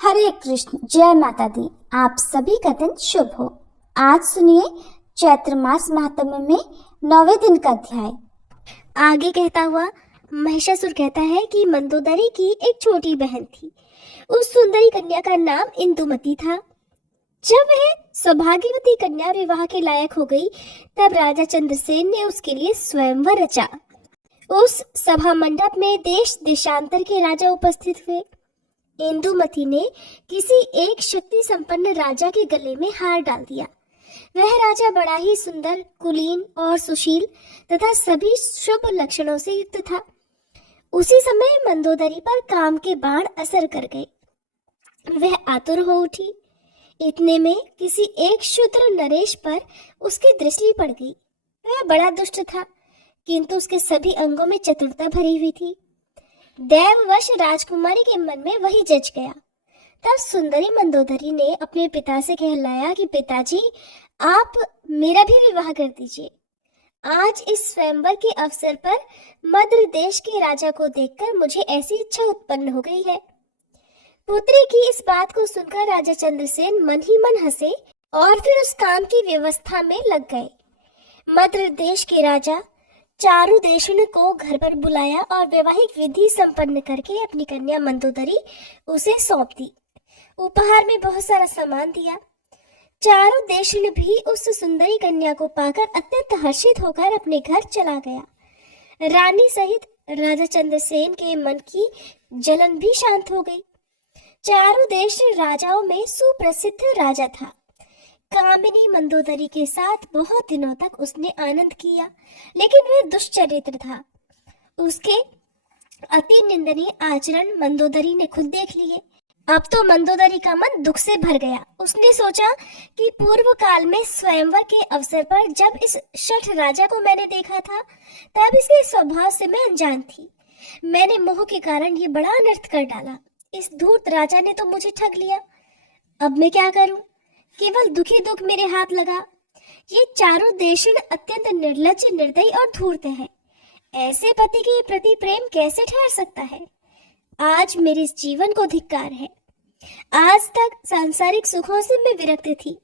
हरे कृष्ण। जय माता दी। आप सभी का दिन शुभ हो। आज सुनिए चैत्र मास महात्म्य में 9वें दिन का अध्याय। आगे कहता हुआ महिषासुर कहता है कि मंदोदरी की एक छोटी बहन थी। उस सुंदरी कन्या का नाम इंदुमती था। जब वह सौभाग्यवती कन्या विवाह के लायक हो गई, तब राजा चंद्रसेन ने उसके लिए स्वयंवर रचा। उस सभा मंडप में देश देशांतर के राजा उपस्थित हुए। इंदुमती ने किसी एक शक्ति संपन्न राजा के गले में हार डाल दिया। वह राजा बड़ा ही सुंदर, कुलीन और सुशील तथा सभी शुभ लक्षणों से युक्त था। उसी समय मंदोदरी पर काम के बाण असर कर गए। वह आतुर हो उठी। इतने में किसी एक शूद्र नरेश पर उसकी दृष्टि पड़ गई। वह बड़ा दुष्ट था, किंतु उसके सभी अंगों में चतुरता भरी हुई थी। दैववश राजकुमारी के मन में वही जच गया। तब सुंदरी मंदोदरी ने अपने पिता से कहलाया कि पिताजी, आप मेरा भी विवाह कर दीजिए। आज इस स्वयंवर के अवसर पर मद्र देश के राजा को देखकर मुझे ऐसी इच्छा उत्पन्न हो गई है। पुत्री की इस बात को सुनकर राजा चंद्रसेन मन ही मन हंसे और फिर उस काम की व्यवस्था में लग गए। मद्र देश के राजा चारुदेशुन को घर पर बुलाया और वैवाहिक विधि संपन्न करके अपनी कन्या मंदोदरी उसे सौंप दी। उपहार में बहुत सारा सामान दिया। चारुदेशुन भी उस सुंदरी कन्या को पाकर अत्यंत हर्षित होकर अपने घर चला गया। रानी सहित राजा चंद्रसेन के मन की जलन भी शांत हो गई। चारुदेश राजाओं में सुप्रसिद्ध राजा था। कामिनी मंदोदरी के साथ बहुत दिनों तक उसने आनंद किया, लेकिन वह दुष्चरित्र था। उसके अति निंदनीय आचरण मंदोदरी ने खुद देख लिए। अब तो मंदोदरी का मन दुख से भर गया। उसने सोचा कि पूर्व काल में स्वयंवर के अवसर पर जब इस शठ राजा को मैंने देखा था, तब इसके स्वभाव से मैं अनजान थी। मैंने मोह के कारण ये बड़ा अनर्थ कर डाला। इस धूर्त राजा ने तो मुझे ठग लिया। अब मैं क्या करूं? केवल दुखी दुख मेरे हाथ लगा। ये चारुदेशन अत्यंत निर्लज्ज, निर्दयी और धूर्त है। ऐसे पति के प्रति प्रेम कैसे ठहर सकता है? आज मेरे इस जीवन को धिक्कार है। आज तक सांसारिक सुखों से मैं विरक्त थी।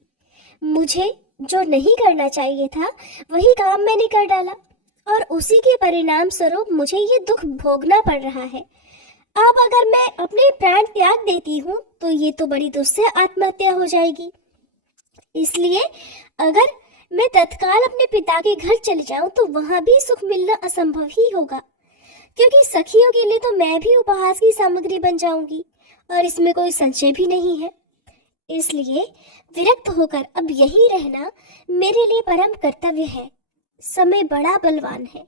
मुझे जो नहीं करना चाहिए था, वही काम मैंने कर डाला और उसी के परिणाम स्वरूप मुझे ये दुख भोगना पड़ रहा है। अब अगर मैं अपने प्राण त्याग देती हूँ, तो ये तो बड़ी दुस्सह आत्महत्या हो जाएगी। इसलिए अगर मैं तत्काल अपने पिता के घर चली जाऊं, तो वहां भी सुख मिलना असंभव ही होगा, क्योंकि सखियों के लिए तो मैं भी उपहास की सामग्री बन जाऊंगी और इसमें कोई संशय भी नहीं है। इसलिए विरक्त होकर अब यही रहना मेरे लिए परम कर्तव्य है। समय बड़ा बलवान है।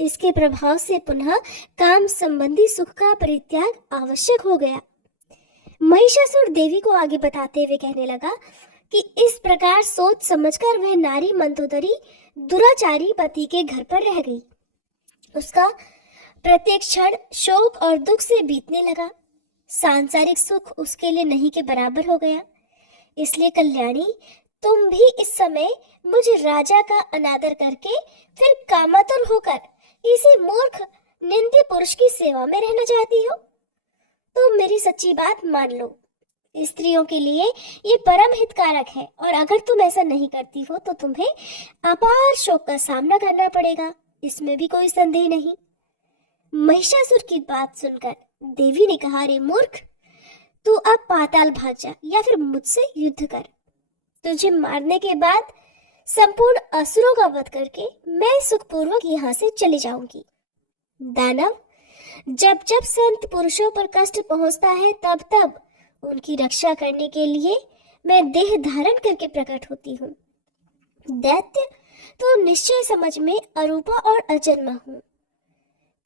इसके प्रभाव से पुनः काम संबंधी सुख का परित्याग आवश्यक हो गया। महिषासुर देवी को आगे बताते हुए कहने लगा कि इस प्रकार सोच समझकर वह नारी मंदोदरी दुराचारी पति के घर पर रह गई। उसका प्रत्येक क्षण शोक और दुख से बीतने लगा। सांसारिक सुख उसके लिए नहीं के बराबर हो गया। इसलिए कल्याणी, तुम भी इस समय मुझ राजा का अनादर करके फिर कामातुर होकर इसी मूर्ख निंद्य पुरुष की सेवा में रहना चाहती हो? तुम मेरी सच्ची बात मान लो। स्त्रियों के लिए ये परम हितकारक है और अगर तुम ऐसा नहीं करती हो तो तुम्हें अपार शोक का सामना करना पड़ेगा। इसमें भी कोई संदेह नहीं। महिषासुर की बात सुनकर देवी ने कहा, रे मूर्ख, तू अब पाताल भाग जा या फिर मुझसे युद्ध कर। तुझे मारने के बाद संपूर्ण असुरों का वध करके मैं सुखपूर्वक यहाँ से चली जाऊंगी। दानव, जब जब संत पुरुषों पर कष्ट पहुंचता है, तब तब उनकी रक्षा करने के लिए मैं देह धारण करके प्रकट होती हूँ। दैत्य, तो निश्चय समझ में अरूपा और अजन्मा हूँ।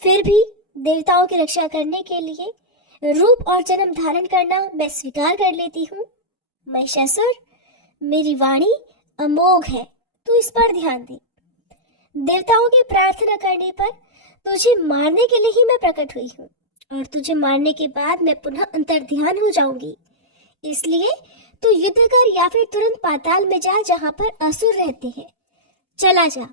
फिर भी देवताओं की रक्षा करने के लिए रूप और जन्म धारण करना मैं स्वीकार कर लेती हूँ। महिषासुर, मेरी वाणी अमोघ है, तू इस पर ध्यान दे। देवताओं की प्रार्थना करने पर तुझे मारने के लिए ही मैं प्रकट हुई हूँ और तुझे मारने के बाद मैं पुनः अंतर्ध्यान हो जाऊंगी। इसलिए तू युद्ध कर या फिर तुरंत पाताल में जा, जहां पर असुर रहते हैं। चला जा।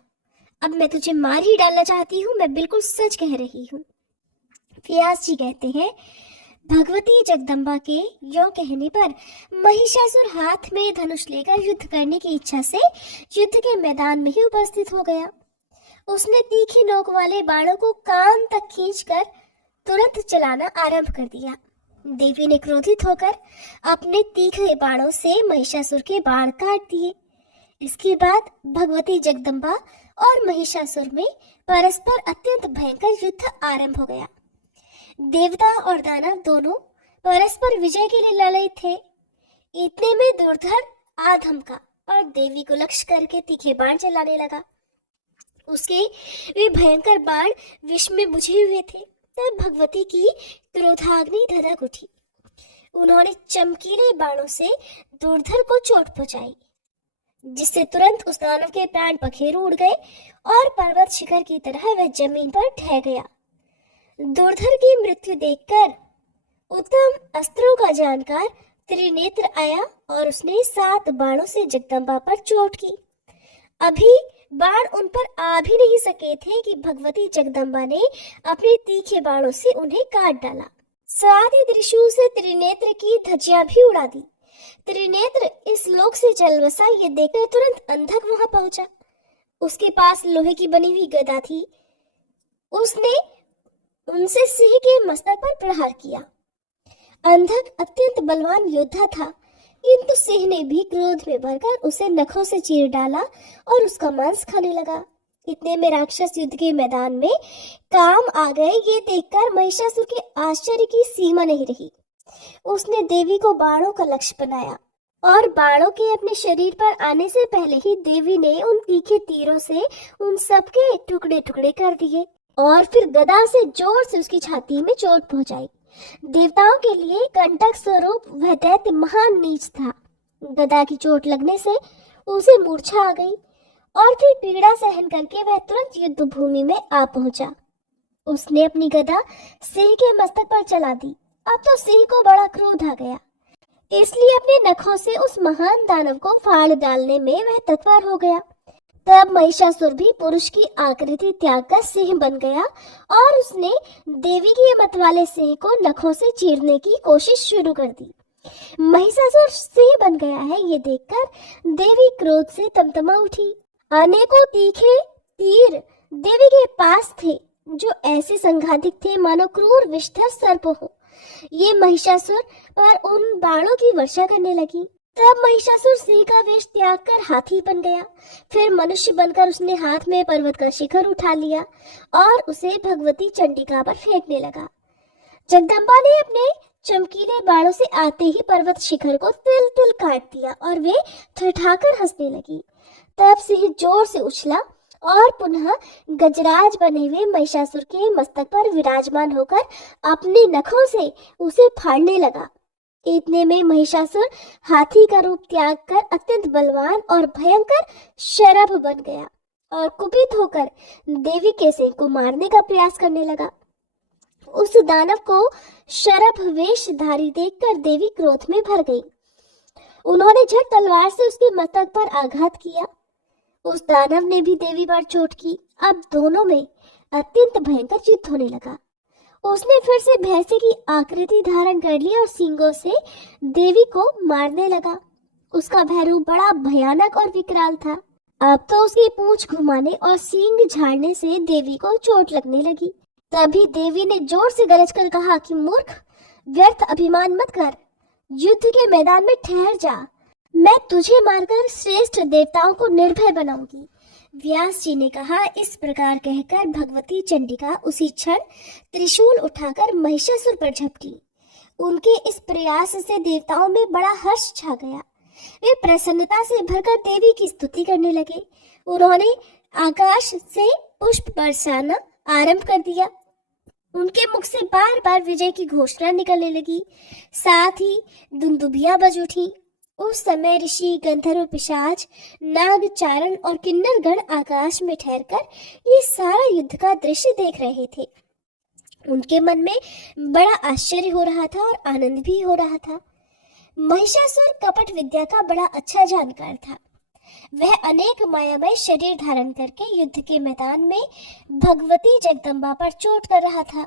अब मैं तुझे मार ही डालना चाहती हूँ। मैं बिल्कुल सच कह रही हूँ। व्यास जी कहते हैं, भगवती जगदम्बा के यों कहने पर महिषासुर हाथ में धनुष लेकर युद्ध करने की इच्छा से युद्ध के मैदान में ही उपस्थित हो गया। उसने तीखी नोक वाले बाणों को कान तक खींचकर तुरंत चलाना आरंभ कर दिया। देवी ने क्रोधित होकर अपने तीखे बाणों से महिषासुर के बाण काट दिए। इसके बाद भगवती जगदम्बा और महिषासुर में परस्पर अत्यंत भयंकर युद्ध आरंभ हो गया। देवता और दानव दोनों परस्पर विजय के लिए लड़े थे। इतने में दुर्धर आ धमका और देवी को लक्ष्य करके तीखे बाण चलाने लगा। उसके वे भयंकर बाण विष में बुझे हुए थे। तब भगवती की क्रोधाग्नि धधक उठी। उन्होंने चमकीले बाणों से दुर्धर को चोट पहुंचाई, जिससे तुरंत उस दानव के प्राण पखेरु उड़ गए और पर्वत शिखर की तरह वह जमीन पर ढह गया। दुर्धर की मृत्यु देखकर उत्तम अस्त्रों का जानकार त्रिनेत्र आया और उसने 7 बाणों से जगदम्बा पर चोट की। अभी बाण उन पर आ भी नहीं सके थे कि भगवती जगदम्बा ने अपने तीखे बाणों से उन्हें काट डाला। साथ ही त्रिशूल से त्रिनेत्र की धज्जियां भी उड़ा दी। त्रिनेत्र इस लोक से चल बसा ये देखकर तुरंत अंधक वहां पहुंचा। उसके पास लोहे की बनी हुई गदा थी। उसने उनसे सिंह के मस्तक पर प्रहार किया। अंधक अत्यंत बलवान योद्धा था, किंतु सिंह ने भी क्रोध में भरकर उसे नखों से चीर डाला और उसका मांस खाने लगा। इतने में राक्षस युद्ध के मैदान में काम आ गए। ये देखकर महिषासुर के आश्चर्य की सीमा नहीं रही। उसने देवी को बाणों का लक्ष्य बनाया और बाणों के अपने शरीर पर आने से पहले ही देवी ने उन तीखे तीरों से उन सबके टुकड़े टुकड़े कर दिए और फिर गदा से जोर से उसकी छाती में चोट पहुंचाई। देवताओं के लिए कंटक स्वरूप वह दैत्य महान नीच था। गदा की चोट लगने से उसे मूर्छा आ गई और फिर पीड़ा सहन करके वह तुरंत युद्ध भूमि में आ पहुंचा। उसने अपनी गदा सिंह के मस्तक पर चला दी। अब तो सिंह को बड़ा क्रोध आ गया, इसलिए अपने नखों से उस महान दानव को फाड़ डालने में वह तत्पर हो गया। तब महिषासुर भी पुरुष की आकृति त्याग कर सिंह बन गया और उसने देवी के मत वाले सिंह को नखों से चीरने की कोशिश शुरू कर दी। महिषासुर सिंह बन गया है ये देखकर देवी क्रोध से तमतमा उठी। अनेकों तीखे तीर देवी के पास थे, जो ऐसे संघातिक थे मानो क्रूर विषधर सर्प हो। ये महिषासुर पर उन बाणों की वर्षा करने लगी। तब महिषासुर सिंह का वेश त्याग कर हाथी बन गया। फिर मनुष्य बनकर उसने हाथ में पर्वत का शिखर उठा लिया और उसे भगवती चंडिका पर फेंकने लगा। जगदम्बा ने अपने चमकीले बाणों से आते ही पर्वत शिखर को तिल तिल काट दिया और वे ठठाकर हंसने लगी। तब सिंह जोर से उछला और पुनः गजराज बने हुए महिषासुर के मस्तक पर विराजमान होकर अपने नखों से उसे फाड़ने लगा। इतने में महिषासुर हाथी का रूप त्याग कर अत्यंत बलवान और भयंकर शरभ बन गया और कुपित होकर देवी के सिंह को मारने का प्रयास करने लगा। उस दानव को शरभ वेशधारी देखकर देवी क्रोध में भर गई। उन्होंने झट तलवार से उसके मस्तक पर आघात किया। उस दानव ने भी देवी पर चोट की। अब दोनों में अत्यंत भयंकर युद्ध होने लगा। उसने फिर से भैंसे की आकृति धारण कर ली और सींगों से देवी को मारने लगा। उसका भय रूप बड़ा भयानक और विकराल था। अब तो उसकी पूंछ घुमाने और सींग झाड़ने से देवी को चोट लगने लगी। तभी देवी ने जोर से गरज कर कहा कि मूर्ख, व्यर्थ अभिमान मत कर, युद्ध के मैदान में ठहर जा। मैं तुझे मारकर श्रेष्ठ देवताओं को निर्भय बनाऊंगी। व्यास जी ने कहा। इस प्रकार कहकर भगवती चंडिका उसी क्षण त्रिशूल उठाकर महिषासुर पर झपटी। उनके इस प्रयास से देवताओं में बड़ा हर्ष छा गया। वे प्रसन्नता से भरकर देवी की स्तुति करने लगे। उन्होंने आकाश से पुष्प बरसाना आरंभ कर दिया। उनके मुख से बार बार विजय की घोषणा निकलने लगी। साथ ही दुंदुभियां बज उठी। उस समय ऋषि, गंधर्व, पिशाच, नाग, चारण और किन्नर गण आकाश में ठहरकर ये सारा युद्ध का दृश्य देख रहे थे। उनके मन में बड़ा आश्चर्य हो रहा था और आनंद भी हो रहा था। महिषासुर कपट विद्या का बड़ा अच्छा जानकार था। वह अनेक मायामय शरीर धारण करके युद्ध के मैदान में भगवती जगदम्बा पर चोट कर रहा था।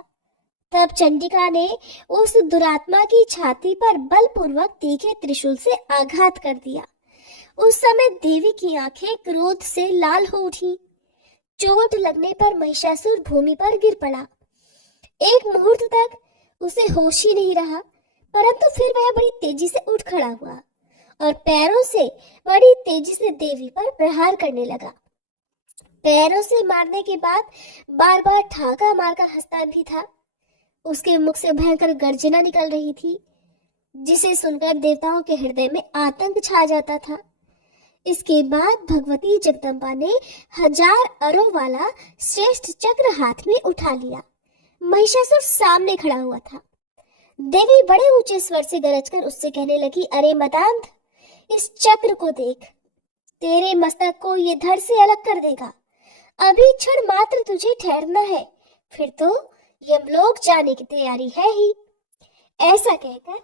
तब चंडिका ने उस दुरात्मा की छाती पर बलपूर्वक तीखे त्रिशूल से आघात कर दिया। उस समय देवी की आंखें क्रोध से लाल हो उठी। चोट लगने पर महिषासुर भूमि पर गिर पड़ा। एक मुहूर्त तक उसे होश ही नहीं रहा, परंतु फिर वह बड़ी तेजी से उठ खड़ा हुआ और पैरों से बड़ी तेजी से देवी पर प्रहार करने लगा। पैरों से मारने के बाद बार बार ठाका मारकर हंसता भी था। उसके मुख से भयंकर गर्जना निकल रही थी, जिसे सुनकर देवताओं के हृदय में आतंक छा जाता था। इसके बाद भगवती जगदम्बा ने 1000 अरों वाला श्रेष्ठ चक्र हाथ में उठा लिया। महिषासुर सामने खड़ा हुआ था। देवी बड़े ऊंचे स्वर से गरजकर उससे कहने लगी, अरे मदांध, इस चक्र को देख, तेरे मस्तक को ये धड़ से अलग कर देगा। अभी क्षण मात्र तुझे ठहरना है, फिर तो यमलोक जाने की तैयारी है ही। ऐसा कहकर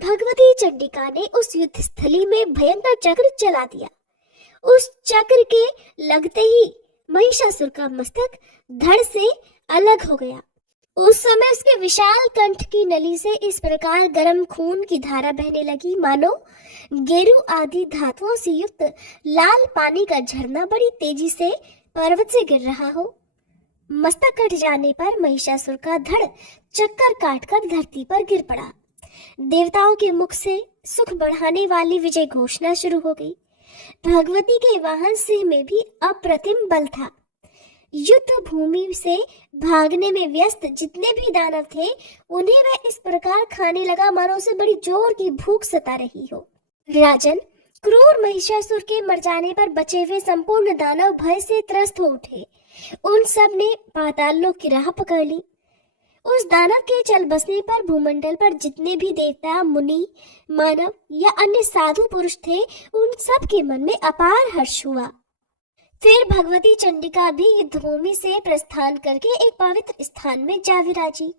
भगवती चंडिका ने उस युद्ध स्थली में भयंकर चक्र चला दिया। उस चक्र के लगते ही महिषासुर का मस्तक धड़ से अलग हो गया। उस समय उसके विशाल कंठ की नली से इस प्रकार गर्म खून की धारा बहने लगी, मानो गेरू आदि धातुओं से युक्त लाल पानी का झरना बड़ी तेजी से पर्वत से गिर रहा हो। मस्तक कट जाने पर महिषासुर का धड़ चक्कर काटकर धरती पर गिर पड़ा। देवताओं के मुख से सुख बढ़ाने वाली विजय घोषणा शुरू हो गई। भगवती के वाहन सिंह में भी अप्रतिम बल था। युद्ध भूमि से भागने में व्यस्त जितने भी दानव थे, उन्हें वह इस प्रकार खाने लगा मानो उसे बड़ी जोर की भूख सता रही हो। राजन, क्रूर महिषासुर के मर जाने पर बचे हुए संपूर्ण दानव भय से त्रस्त हो उठे। उन सब ने पाताल लोक की राह पकड़ ली। उस दानव के चल बसने पर भूमंडल पर जितने भी देवता, मुनि, मानव या अन्य साधु पुरुष थे, उन सब के मन में अपार हर्ष हुआ। फिर भगवती चंडिका भी युद्धभूमि से प्रस्थान करके एक पवित्र स्थान में जा विराजी।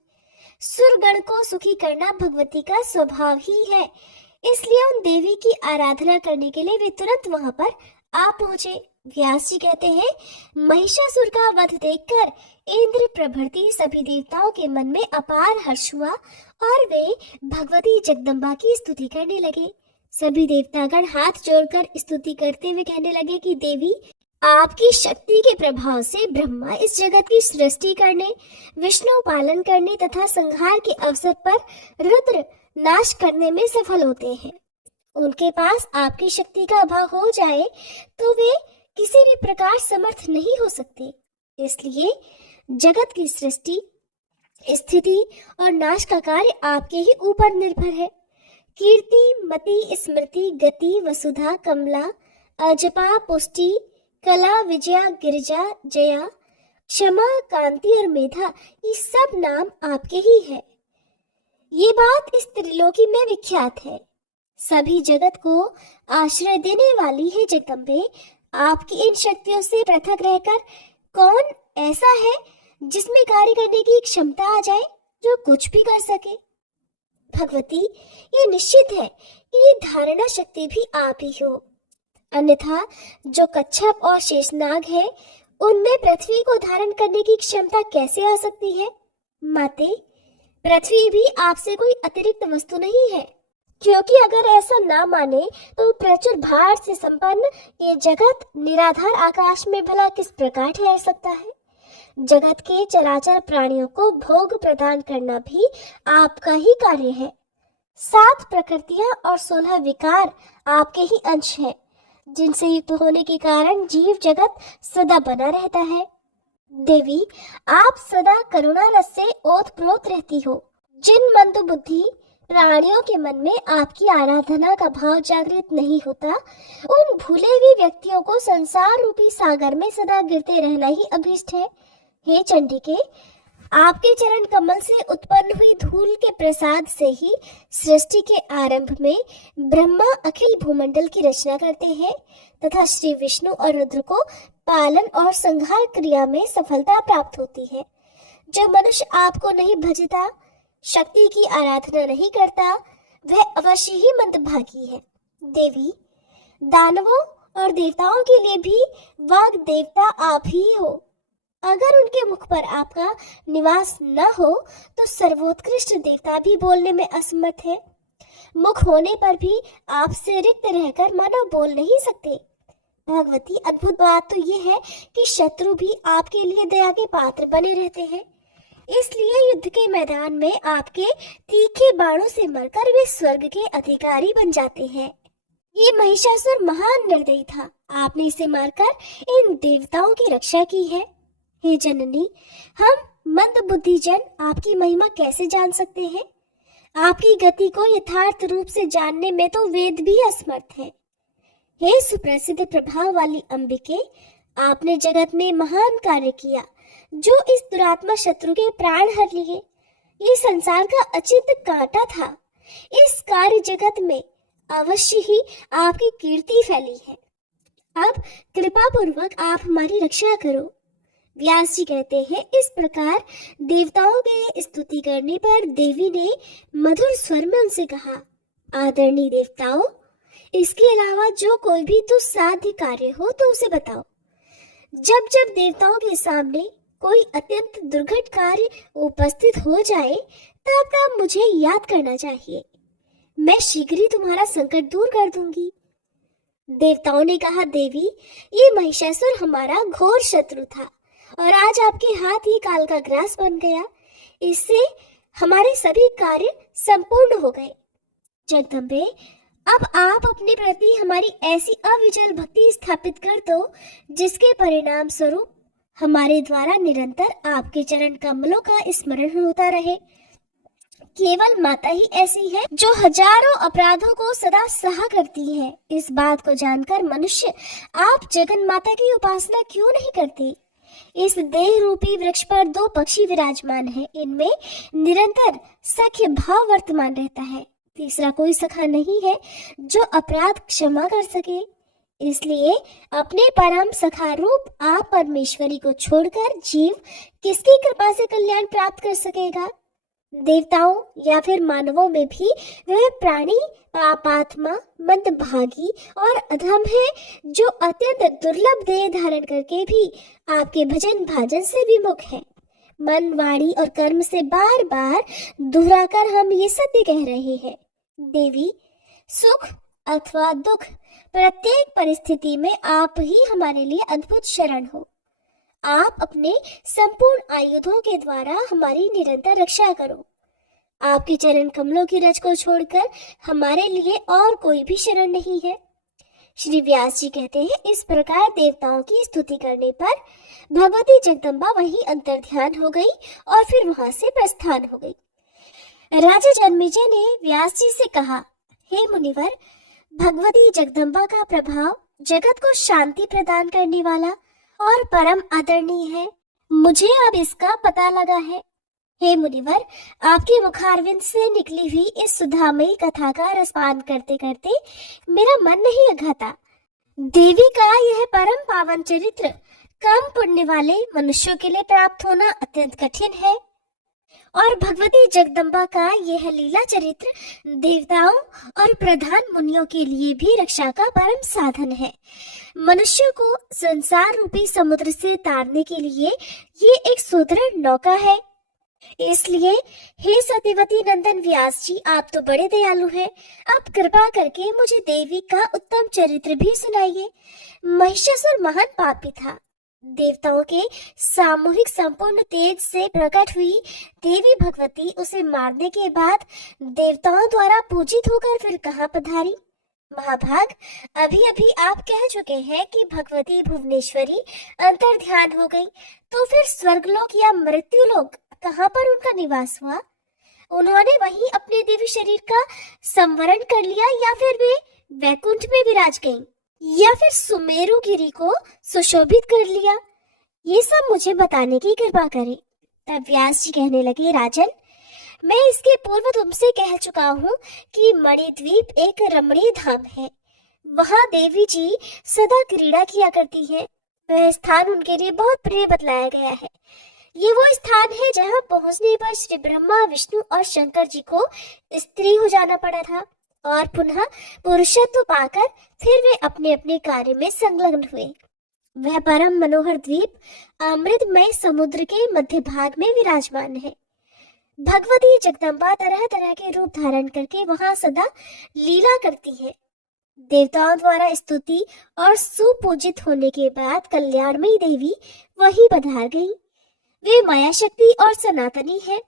सुरगण को सुखी करना भगवती का स्वभाव ही है, इसलिए उन देवी की आराधना करने के लिए वे तुरंत वहां पर आ पहुंचे। व्यास जी कहते हैं, महिषासुर का वध देखकर इंद्र प्रभृति सभी देवताओं के मन में अपार हर्ष हुआ और वे भगवती जगदम्बा की स्तुति करने लगे। सभी देवतागण हाथ जोड़कर स्तुति करते हुए कहने लगे कि देवी, आपकी शक्ति के प्रभाव से ब्रह्मा इस जगत की सृष्टि करने, विष्णु पालन करने तथा संहार के अवसर पर रुद्र नाश करने में सफल होते हैं। उनके पास आपकी शक्ति का अभाव हो जाए तो वे किसी भी प्रकार समर्थ नहीं हो सकते। इसलिए जगत की सृष्टि, स्थिति और नाश का कार्य आपके ही ऊपर निर्भर है। कीर्ति, मति, स्मृति, गति, वसुधा, कमला, अजपा, पुष्टि, कला, विजया, गिरिजा, जया, क्षमा, कांति और मेधा, ये सब नाम आपके ही है। ये बात इस त्रिलोकी में विख्यात है। सभी जगत को आश्रय देने वाली है जगदम्बे। आपकी इन शक्तियों से पृथक रहकर कौन ऐसा है जिसमें कार्य करने की क्षमता आ जाए, जो कुछ भी कर सके? भगवती, ये निश्चित है कि ये धारणा शक्ति भी आप ही हो, अन्यथा जो कच्छप और शेषनाग है, उनमें पृथ्वी को धारण करने की क्षमता कैसे आ सकती है? माते, पृथ्वी भी आपसे कोई अतिरिक्त वस्तु नहीं है, क्योंकि अगर ऐसा ना माने तो प्रचुर भार से संपन्न ये जगत निराधार आकाश में भला किस प्रकार ठहर सकता है? जगत के चराचर प्राणियों को भोग प्रदान करना भी आपका ही कार्य है। 7 प्रकृतियां और 16 विकार आपके ही अंश हैं, जिनसे युक्त होने के कारण जीव जगत सदा बना रहता है। देवी, आप सदा करुणा रस से ओतप्रोत रहती हो। जिन मंद बुद्धि प्राणियों के मन में आपकी आराधना का भाव जागृत नहीं होता, उन भूले हुए व्यक्तियों को संसार रूपी सागर में सदा गिरते रहना ही अभीष्ट है। हे चंडिके, आपके चरण कमल से उत्पन्न हुई धूल के प्रसाद से ही सृष्टि के आरंभ में ब्रह्मा अखिल भूमंडल की रचना करते हैं तथा श्री विष्णु और रुद्र को पालन और संहार क्रिया में सफलता प्राप्त होती है। जो मनुष्य आपको नहीं भजता, शक्ति की आराधना नहीं करता, वह अवश्य ही मंदभागी है। देवी, दानवों और देवताओं के लिए भी वाग देवता आप ही हो। अगर उनके मुख पर आपका निवास न हो तो सर्वोत्कृष्ट देवता भी बोलने में असमर्थ है। मुख होने पर भी आपसे रिक्त रहकर मानव बोल नहीं सकते। भगवती, अद्भुत बात तो ये है कि शत्रु भी आपके लिए दया के पात्र बने रहते हैं। इसलिए युद्ध के मैदान में आपके तीखे बाणों से मरकर वे स्वर्ग के अधिकारी बन जाते हैं। ये महिषासुर महान निर्दयी था, आपने इसे मारकर इन देवताओं की रक्षा की है। हे जननी, हम मंद बुद्धि जन आपकी महिमा कैसे जान सकते हैं? आपकी गति को यथार्थ रूप से जानने में तो वेद भी असमर्थ है। हे सुप्रसिद्ध प्रभाव वाली अंबिके, आपने जगत में महान कार्य किया, जो इस दुरात्मा शत्रु के प्राण हर लिए। ये संसार का अचिंत्य कांटा था। इस कार्य जगत में अवश्य ही आपकी कीर्ति फैली है। अब कृपा पूर्वक आप हमारी रक्षा करो। व्यास जी कहते हैं, इस प्रकार देवताओं के स्तुति करने पर देवी ने मधुर स्वर में उनसे कहा, आदरणीय देवताओं, इसके अलावा जो कोई भी दुस्साध्य कार्य हो तो उसे बताओ। जब जब देवताओं के सामने कोई अत्यंत दुर्घट कार्य उपस्थित हो जाए तब तब मुझे याद करना चाहिए। मैं शीघ्र ही तुम्हारा संकट दूर कर दूंगी। देवताओं ने कहा, देवी, ये महिषासुर हमारा घोर शत्रु था और आज आपके हाथ ये काल का ग्रास बन गया। इससे हमारे सभी कार्य संपूर्ण हो गए। जगदम्बे, अब आप अपने प्रति हमारी ऐसी अविचल भक्ति स्थापित कर दो जिसके परिणाम स्वरूप हमारे द्वारा निरंतर आपके चरण कमलों का स्मरण होता रहे। केवल माता ही ऐसी है जो हजारों अपराधों को सदा सहा करती है। इस बात को जानकर मनुष्य आप जगन माता की उपासना क्यों नहीं करते? इस देह रूपी वृक्ष पर दो पक्षी विराजमान हैं, इनमें निरंतर सख्य भाव वर्तमान रहता है। तीसरा कोई सखा नहीं है जो अपराध क्षमा कर सके। इसलिए अपने परम सखा रूप आप परमेश्वरी को छोड़कर जीव किसकी कृपा से कल्याण प्राप्त कर सकेगा? देवताओं या फिर मानवों में भी वह प्राणी पापात्मा, मंदभागी और अधम है जो अत्यंत दुर्लभ देह धारण करके भी आपके भजन भाजन से विमुख है। मन, वाणी और कर्म से बार बार दोहराकर हम ये सत्य कह रहे हैं, देवी, सुख अथवा दुख प्रत्येक परिस्थिति में आप ही हमारे लिए अद्भुत शरण हो। आप अपने संपूर्ण आयुधों के द्वारा हमारी निरंतर रक्षा करो। आपके चरण कमलों की रज को छोड़कर हमारे लिए और कोई भी शरण नहीं है। श्री व्यास जी कहते हैं, इस प्रकार देवताओं की स्तुति करने पर भगवती जगदम्बा वहीं अंतर्ध्यान हो गई और फिर वहां से प्रस्थान हो गई। राजा जन्मेजय ने व्यास जी से कहा, हे मुनिवर, भगवती जगदम्बा का प्रभाव जगत को शांति प्रदान करने वाला और परम आदरणीय है। मुझे अब इसका पता लगा है। हे मुनिवर, आपके मुखारविंद से निकली हुई इस सुधामयी कथा का रसपान करते करते मेरा मन नहीं अघाता। देवी का यह परम पावन चरित्र कम पुण्य वाले मनुष्यों के लिए प्राप्त होना अत्यंत कठिन है और भगवती जगदम्बा का यह लीला चरित्र देवताओं और प्रधान मुनियों के लिए भी रक्षा का परम साधन है। मनुष्यों को संसार रूपी समुद्र से तारने के लिए ये एक सुदृढ़ नौका है। इसलिए हे सत्यवती नंदन व्यास जी, आप तो बड़े दयालु हैं। आप कृपा करके मुझे देवी का उत्तम चरित्र भी सुनाइए। महिषासुर महान पापी था। देवताओं के सामूहिक संपूर्ण तेज से प्रकट हुई देवी भगवती उसे मारने के बाद देवताओं द्वारा पूजित होकर फिर कहाँ पधारी? महाभाग, अभी अभी आप कह चुके हैं कि भगवती भुवनेश्वरी अंतर्ध्यान हो गई, तो फिर स्वर्गलोक या मृत्युलोक कहाँ पर उनका निवास हुआ? उन्होंने वहीं अपने दिव्य शरीर का संवरण कर लिया या फिर वे वैकुंठ में विराज गईं? या फिर सुमेरु गिरी को सुशोभित कर लिया? ये सब मुझे बताने की कृपा करें। तब व्यास जी कहने लगे, राजन, मैं इसके पूर्व तुमसे कह चुका हूँ कि मणिद्वीप एक रमणीय धाम है। वहाँ देवी जी सदा क्रीड़ा किया करती है। वह स्थान उनके लिए बहुत प्रिय बतलाया गया है। ये वो स्थान है जहाँ पहुँचने पर श्री ब्रह्मा, विष्णु और शंकर जी को स्त्री हो जाना पड़ा था और पुनः पुरुषत्व पाकर फिर वे अपने अपने कार्य में संलग्न हुए। वह परम मनोहर द्वीप अमृतमय समुद्र के मध्य भाग में विराजमान है। भगवती जगदम्बा तरह तरह के रूप धारण करके वहां सदा लीला करती है। देवताओं द्वारा स्तुति और सुपूजित होने के बाद कल्याणमयी देवी वही पधार गई। वे माया शक्ति और सनातनी है।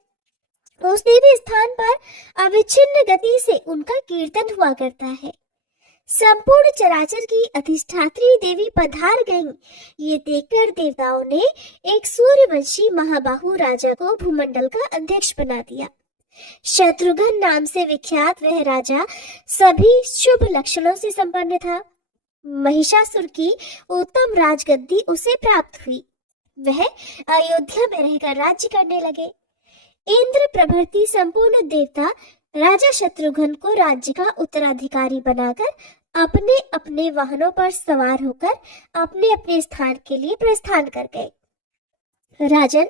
उस देवी स्थान पर अविच्छिन्न गति से उनका कीर्तन हुआ करता है। संपूर्ण चराचर की अधिष्ठात्री देवी पधार गईं। ये देखकर देवताओं ने एक सूर्यवंशी महाबाहु राजा को भूमंडल का अध्यक्ष बना दिया। शत्रुघ्न नाम से विख्यात वह राजा सभी शुभ लक्षणों से संपन्न था। महिषासुर की उत्तम राजगद्दी उसे प्राप्त हुई। वह अयोध्या में रहकर राज्य करने लगे। इंद्र प्रभृति संपूर्ण देवता राजा शत्रुघ्न को राज्य का उत्तराधिकारी बनाकर अपने अपने वाहनों पर सवार होकर अपने अपने स्थान के लिए प्रस्थान कर गए। राजन,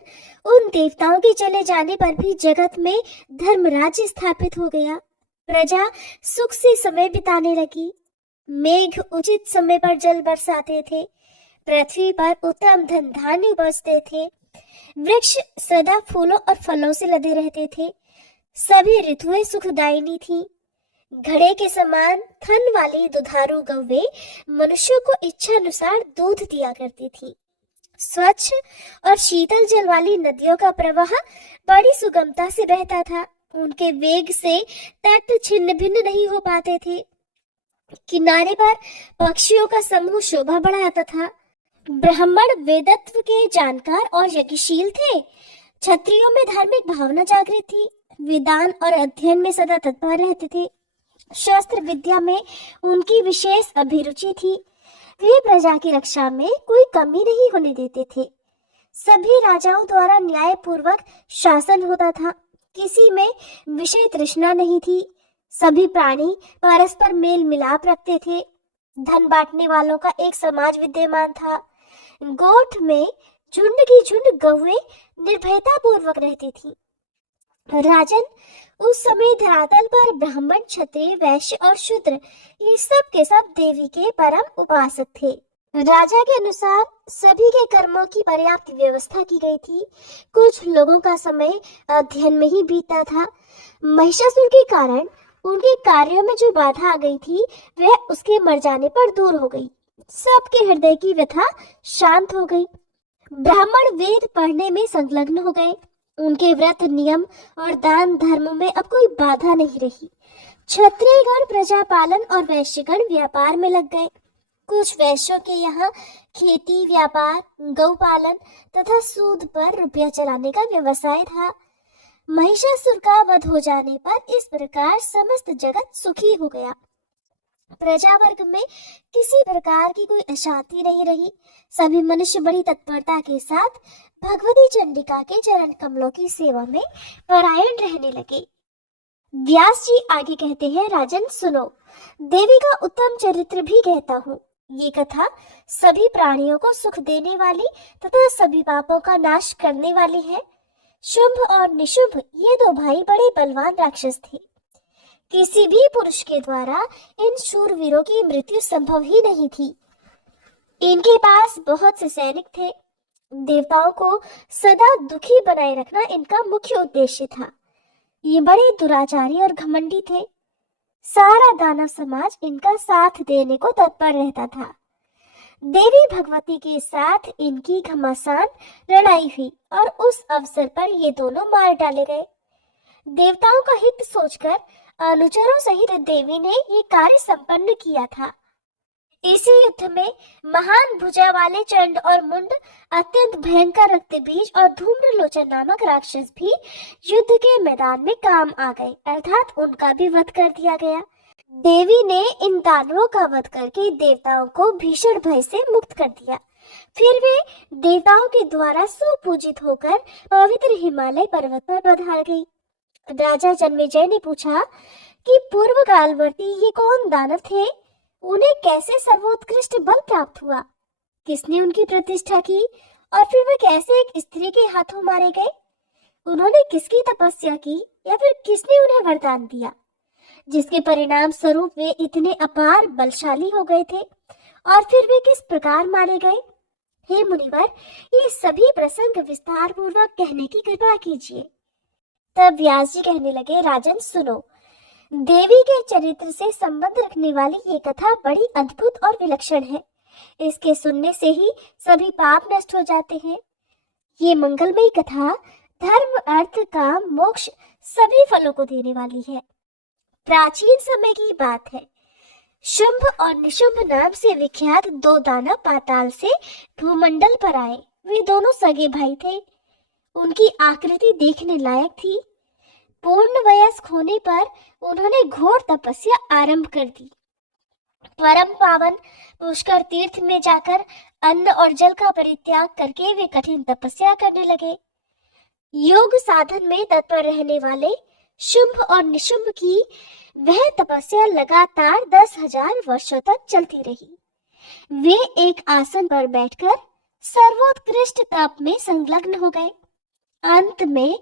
उन देवताओं के चले जाने पर भी जगत में धर्मराज्य स्थापित हो गया। प्रजा सुख से समय बिताने लगी। मेघ उचित समय पर जल बरसाते थे। पृथ्वी पर उत्तम धन धान्य उपजते थे। वृक्ष सदा फूलों और फलों से लदे रहते थे। सभी ऋतुएं सुखदायिनी थीं। घड़े के समान थन वाली दुधारू गौवें मनुष्यों को इच्छा अनुसार दूध दिया करती थीं। स्वच्छ और शीतल जल वाली नदियों का प्रवाह बड़ी सुगमता से बहता था। उनके वेग से तट छिन्न भिन्न नहीं हो पाते थे। किनारे पर पक्षियों का समूह शोभा बढ़ाता था। ब्राह्मण वेदत्व के जानकार और यज्ञशील थे। क्षत्रियों में धार्मिक भावना जागृत थी। वेदान और अध्ययन में सदा तत्पर रहते थे। शास्त्र विद्या में उनकी विशेष अभिरुचि थी। वे प्रजा की रक्षा में कोई कमी नहीं होने देते थे। सभी राजाओं द्वारा न्याय पूर्वक शासन होता था। किसी में विषय तृष्णा नहीं थी। सभी प्राणी परस्पर मेल मिलाप रखते थे। धन बांटने वालों का एक समाज विद्यमान था। गोठ में झुंड की झुंड गौएं निर्भयता पूर्वक रहती थी। राजन, उस समय धरातल पर ब्राह्मण, क्षत्रिय, वैश्य और शूद्र ये सब के सब देवी के परम उपासक थे। राजा के अनुसार सभी के कर्मों की पर्याप्त व्यवस्था की गई थी। कुछ लोगों का समय अध्ययन में ही बीता था। महिषासुर के कारण उनके कार्यों में जो बाधा आ गई थी वह उसके मर जाने पर दूर हो गई। सबके हृदय की व्यथा शांत हो गई। ब्राह्मण वेद पढ़ने में संलग्न हो गए। उनके व्रत, नियम और दान धर्म में अब कोई बाधा नहीं रही। क्षत्रियगण प्रजा पालन और वैश्यगण व्यापार में लग गए। कुछ वैश्यों के यहाँ खेती, व्यापार, गौपालन तथा सूद पर रुपया चलाने का व्यवसाय था। महिषासुर का वध हो जाने पर इस प्रकार समस्त जगत सुखी हो गया। प्रजा वर्ग में किसी प्रकार की कोई अशांति नहीं रही। सभी मनुष्य बड़ी तत्परता के साथ भगवती चंडिका के चरण कमलों की सेवा में परायण रहने लगे। व्यास जी आगे कहते हैं, राजन सुनो, देवी का उत्तम चरित्र भी कहता हूँ। ये कथा सभी प्राणियों को सुख देने वाली तथा सभी पापों का नाश करने वाली है। शुंभ और निशुंभ ये दो भाई बड़े बलवान राक्षस थे। किसी भी पुरुष के द्वारा इन शूरवीरों की मृत्यु संभव ही नहीं थी। इनके पास बहुत से सैनिक थे। देवताओं को सदा दुखी बनाए रखना इनका मुख्य उद्देश्य था। ये बड़े दुराचारी और घमंडी थे। सारा दानव समाज इनका साथ देने को तत्पर रहता था। देवी भगवती के साथ इनकी घमासान लड़ाई हुई और उस अवसर पर ये दोनों मार डाले गए। देवताओं का हित सोचकर अनुचरों सहित देवी ने ये कार्य संपन्न किया था। इसी युद्ध में महान भुजा वाले चंड और मुंड, अत्यंत भयंकर रक्तबीज और धूम्रलोचन नामक राक्षस भी युद्ध के मैदान में काम आ गए, अर्थात उनका भी वध कर दिया गया। देवी ने इन दानवों का वध करके देवताओं को भीषण भय से मुक्त कर दिया। फिर वे देवताओं के द्वारा सुपूजित होकर पवित्र हिमालय पर्वत पर पधार गई। राजा जन्मेजय ने पूछा कि पूर्व कालवर्ती ये कौन दानव थे? उन्हें कैसे सर्वोत्कृष्ट बल प्राप्त हुआ? किसने उनकी प्रतिष्ठा की और फिर वे कैसे एक स्त्री के हाथों मारे गए? उन्होंने किसकी तपस्या की या फिर किसने उन्हें वरदान दिया जिसके परिणाम स्वरूप वे इतने अपार बलशाली हो गए थे? और फिर वे किस प्रकार मारे गए? हे मुनिवर, ये सभी प्रसंग विस्तार पूर्वक कहने की कृपा कीजिए। तब व्यास जी कहने लगे, राजन सुनो, देवी के चरित्र से संबंध रखने वाली ये कथा बड़ी अद्भुत और विलक्षण है। इसके सुनने से ही सभी पाप नष्ट हो जाते हैं। ये मंगलमयी कथा धर्म, अर्थ, काम, मोक्ष सभी फलों को देने वाली है। प्राचीन समय की बात है, शुंभ और निशुंभ नाम से विख्यात दो दानव पाताल से भूमंडल पर आए। वे दोनों सगे भाई थे। उनकी आकृति देखने लायक थी। पूर्ण वयस्क होने पर उन्होंने घोर तपस्या आरंभ कर दी। परम पावन पुष्कर तीर्थ में जाकर अन्न और जल का परित्याग करके वे कठिन तपस्या करने लगे। योग साधन में तत्पर रहने वाले शुंभ और निशुंभ की वह तपस्या लगातार 10,000 वर्षों तक चलती रही। वे एक आसन पर बैठकर सर्वोत्कृष्ट तप में संलग्न हो गए। अंत में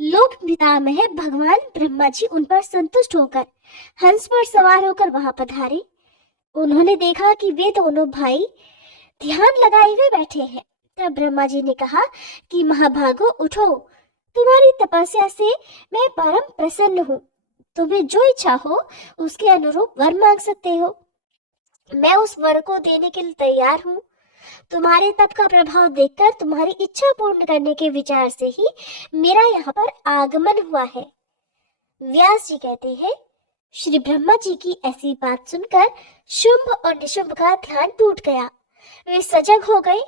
लोक पितामह भगवान ब्रह्मा जी उन पर संतुष्ट होकर हंस पर सवार होकर वहां पधारे। उन्होंने देखा कि वे दोनों भाई ध्यान लगाए हुए बैठे हैं। तब ब्रह्मा जी ने कहा कि महाभागो उठो, तुम्हारी तपस्या से मैं परम प्रसन्न हूँ। तुम्हें जो इच्छा हो उसके अनुरूप वर मांग सकते हो। मैं उस वर को देने के लिए तैयार हूँ। तुम्हारे तप का प्रभाव देखकर तुम्हारी इच्छा पूर्ण करने के विचार से ही मेरा यहाँ पर आगमन हुआ है। व्यास जी कहते हैं, श्री ब्रह्मा जी की ऐसी बात सुनकर शुंभ और निशुंभ का ध्यान टूट गया। वे सजग हो गए।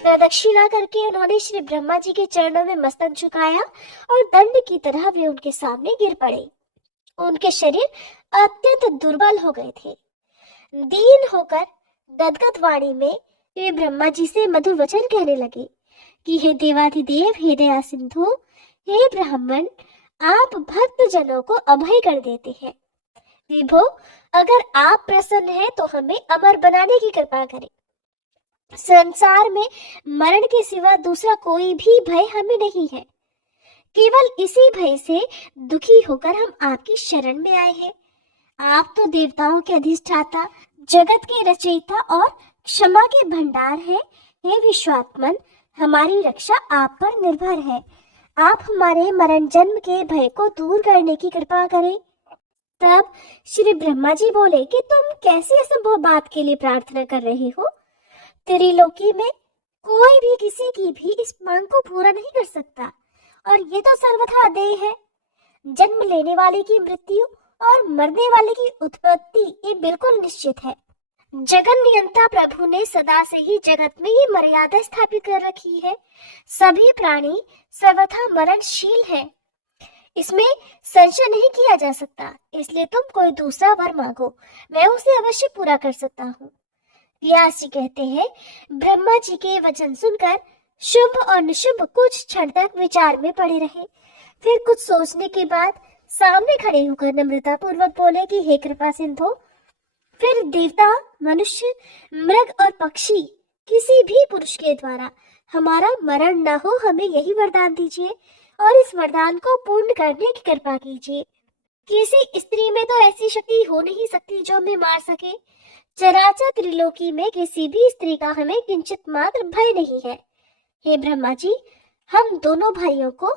प्रदक्षिणा करके उन्होंने श्री ब्रह्मा जी के चरणों में मस्तक झुकाया और दंड की तरह वे उनके सामने गिर पड़े। उनके शरीर अत्यंत दुर्बल हो गए थे। दीन होकर गदगद वाणी में वे ब्रह्मा जी से मधुर वचन कहने लगे कि हे देवाधिदेव, हे दया सिंधु, हे ब्राह्मण, आप भक्त जनों को अभय कर देते हैं। विभो, अगर आप प्रसन्न हैं तो हमें अमर बनाने की कृपा करें। संसार में मरण के सिवा दूसरा कोई भी भय हमें नहीं है। केवल इसी भय से दुखी होकर हम आपकी शरण में आए हैं। आप तो देवताओं के अधिष्ठाता, जगत के रचयिता और क्षमा के भंडार हैं। हे विश्वात्मन, हमारी रक्षा आप पर निर्भर है। आप हमारे मरण जन्म के भय को दूर करने की कृपा करें। तब श्री ब्रह्मा जी बोले कि तुम कैसी असंभव बात के लिए प्रार्थना कर रहे हो? त्रिलोकी में कोई भी किसी की भी इस मांग को पूरा नहीं कर सकता, और ये तो सर्वथा अदेय है। जन्म लेने वाले की मृत्यु और मरने वाले की उत्पत्ति ये बिल्कुल निश्चित है। जगन नियंता प्रभु ने सदा से ही जगत में ये मर्यादा स्थापित कर रखी है। सभी प्राणी सर्वथा मरणशील है, इसमें संशय नहीं किया जा सकता। इसलिए तुम कोई दूसरा वर मांगो, मैं उसे अवश्य पूरा कर सकता हूँ। व्यास जी कहते हैं, ब्रह्मा जी के वचन सुनकर शुंभ और निशुंभ कुछ क्षण तक विचार में पड़े रहे। फिर कुछ सोचने के बाद सामने खड़े होकर नम्रता पूर्वक बोले कि हे कृपा सिंधु, फिर देवता, मनुष्य, मृग और पक्षी किसी भी पुरुष के द्वारा हमारा मरण न हो, हमें यही वरदान दीजिए और इस वरदान को पूर्ण करने की कृपा कीजिए। किसी स्त्री में तो ऐसी शक्ति हो नहीं सकती जो हमें मार सके। चराचर त्रिलोकी में किसी भी स्त्री का हमें किंचित मात्र भय नहीं है। हे ब्रह्मा जी, हम दोनों भाइयों को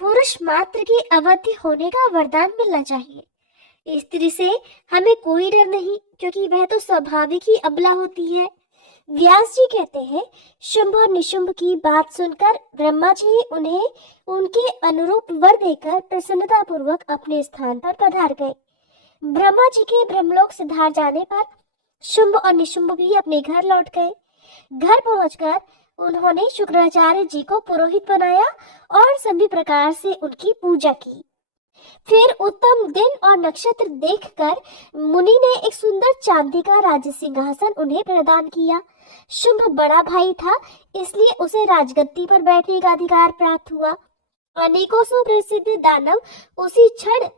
पुरुष मात्र के अवध्य होने का वरदान मिलना चाहिए। स्त्री से हमें कोई डर नहीं, क्योंकि वह तो स्वाभाविक ही अबला होती है। व्यास जी कहते हैं, शुंभ और निशुंभ की बात सुनकर ब्रह्मा जी उन्हें उनके अनुरूप वर देकर प्रसन्नता पूर्वक अपने स्थान पर पधार गए। ब्रह्मा जी के ब्रह्मलोक सिधार जाने पर शुंभ और निशुंभ भी अपने घर लौट गए। घर पहुंचकर उन्होंने शुक्राचार्य जी को पुरोहित बनाया और सभी प्रकार से उनकी पूजा की। फिर उत्तम दिन और नक्षत्र देखकर मुनि ने एक सुंदर चांदी का राज सिंहासन उन्हें प्रदान किया। शुंभ बड़ा भाई था, इसलिए उसे राजगद्दी पर बैठने का अधिकार प्राप्त हुआ। अनेकों सुप्रसिद्ध दानव उसी क्षण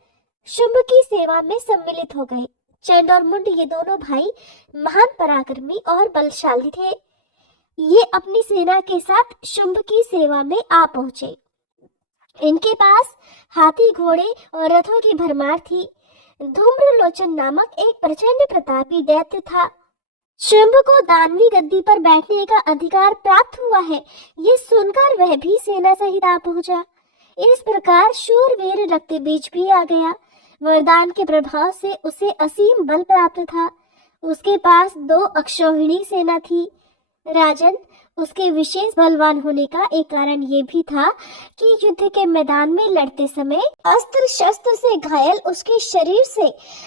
शुंभ की सेवा में सम्मिलित हो गए। चंड और मुंड ये दोनों भाई महान पराक्रमी और बलशाली थे। ये अपनी सेना के साथ शुंभ की सेवा में आ पहुंचे। इनके पास हाथी, घोड़े और रथों की भरमार थी। धूम्रलोचन नामक एक प्रचंड प्रतापी दैत्य था। शुंभ को दानवी गद्दी पर बैठने का अधिकार प्राप्त हुआ है, ये सुनकर वह भी सेना सहित आ पहुंचा। इस प्रकार शूरवीर रक्तबीज भी आ गया। वरदान के प्रभाव से उसे असीम बल प्राप्त था। उसके पास 2 अक्षौहिणी सेना थी। राजन, उसके विशेष बलवान होने का एक कारण ये भी था कि युद्ध के मैदान में लड़ते समय अस्त्र शस्त्र से घायल उसके शरीर से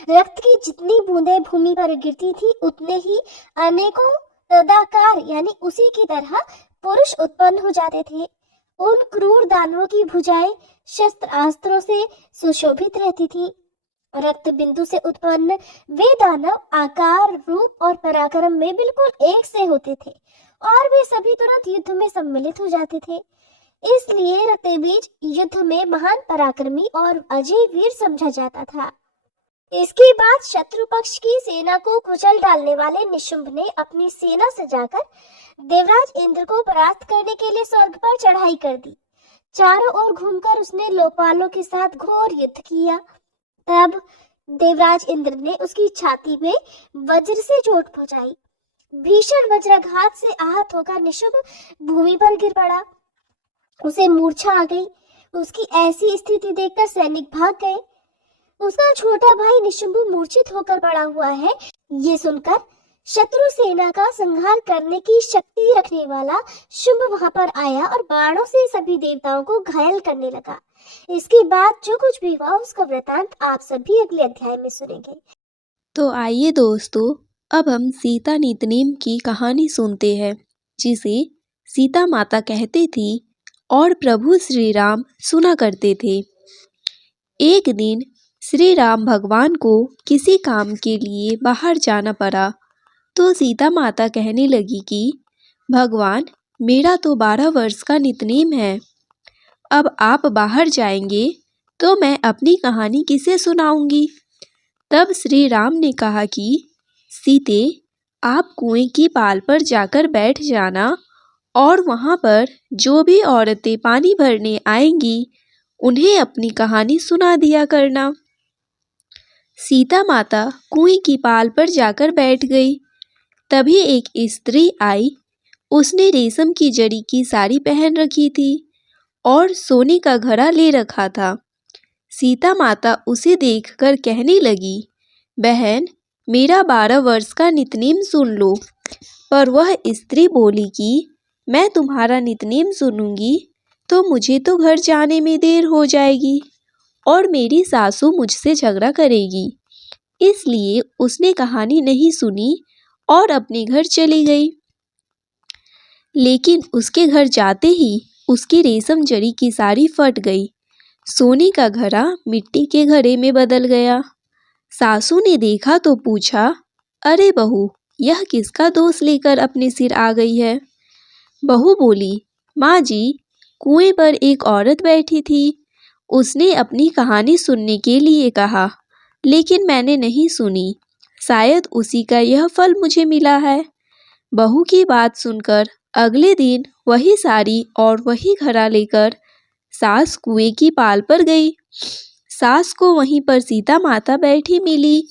रक्त की जितनी बूंदें भूमि पर गिरती थी, उतने ही अनेकों तदाकार यानी उसी की तरह पुरुष उत्पन्न हो जाते थे। उन क्रूर दानवों की भुजाएं शस्त्र अस्त्रों से सुशोभित रहती थी। रक्त बिंदु से उत्पन्न वे दानव आकार, रूप और पराक्रम में बिल्कुल एक से होते थे और वे सभी तुरंत युद्ध में सम्मिलित हो जाते थे। इसलिए रक्तबीज युद्ध में महान पराक्रमी और अजय वीर समझा जाता था। इसके बाद शत्रु पक्ष की सेना को कुचल डालने वाले निशुंभ ने अपनी सेना सजाकर देवराज इंद्र को परास्त करने के लिए स्वर्ग पर चढ़ाई कर दी। चारों ओर घूमकर उसने लोकपालों के साथ घोर युद्ध किया। तब देवराज इंद्र ने उसकी छाती में वज्र से चोट पहुंचाई। भीषण वज्राघात से आहत होकर निशुंभ भूमि पर गिर पड़ा। उसे मूर्छा आ गई। उसकी ऐसी स्थिति देखकर सैनिक भाग गए। उसका छोटा भाई निशुंभ मूर्छित होकर पड़ा हुआ है, ये सुनकर शत्रु सेना का संहार करने की शक्ति रखने वाला शुंभ वहां पर आया और बाणों से सभी देवताओं को घायल करने लगा। इसके बाद जो कुछ भी हुआ उसका वृतांत आप सभी अगले अध्याय में सुनेंगे। तो आइए दोस्तों, अब हम सीता नितनेम की कहानी सुनते हैं, जिसे सीता माता कहती थी और प्रभु श्री राम सुना करते थे। एक दिन श्री राम भगवान को किसी काम के लिए बाहर जाना पड़ा, तो सीता माता कहने लगी कि भगवान, मेरा तो 12 वर्ष का नितनेम है। अब आप बाहर जाएंगे तो मैं अपनी कहानी किसे सुनाऊंगी। तब श्री राम ने कहा कि सीते, आप कुएं की पाल पर जाकर बैठ जाना और वहां पर जो भी औरतें पानी भरने आएंगी उन्हें अपनी कहानी सुना दिया करना। सीता माता कुएं की पाल पर जाकर बैठ गई। तभी एक स्त्री आई। उसने रेशम की जरी की साड़ी पहन रखी थी और सोने का घड़ा ले रखा था। सीता माता उसे देखकर कहने लगी, बहन, मेरा 12 वर्ष का नितनेम सुन लो। पर वह स्त्री बोली कि मैं तुम्हारा नितनेम सुनूंगी तो मुझे तो घर जाने में देर हो जाएगी और मेरी सासू मुझसे झगड़ा करेगी। इसलिए उसने कहानी नहीं सुनी और अपने घर चली गई। लेकिन उसके घर जाते ही उसकी रेशम जरी की साड़ी फट गई। सोने का घड़ा मिट्टी के घड़े में बदल गया। सासू ने देखा तो पूछा, अरे बहू, यह किसका दोष लेकर अपने सिर आ गई है। बहू बोली, माँ जी, कुएं पर एक औरत बैठी थी। उसने अपनी कहानी सुनने के लिए कहा, लेकिन मैंने नहीं सुनी। शायद उसी का यह फल मुझे मिला है। बहू की बात सुनकर अगले दिन वही साड़ी और वही घड़ा लेकर सास कुएं की पाल पर गई। सास को वहीं पर सीता माता बैठी मिली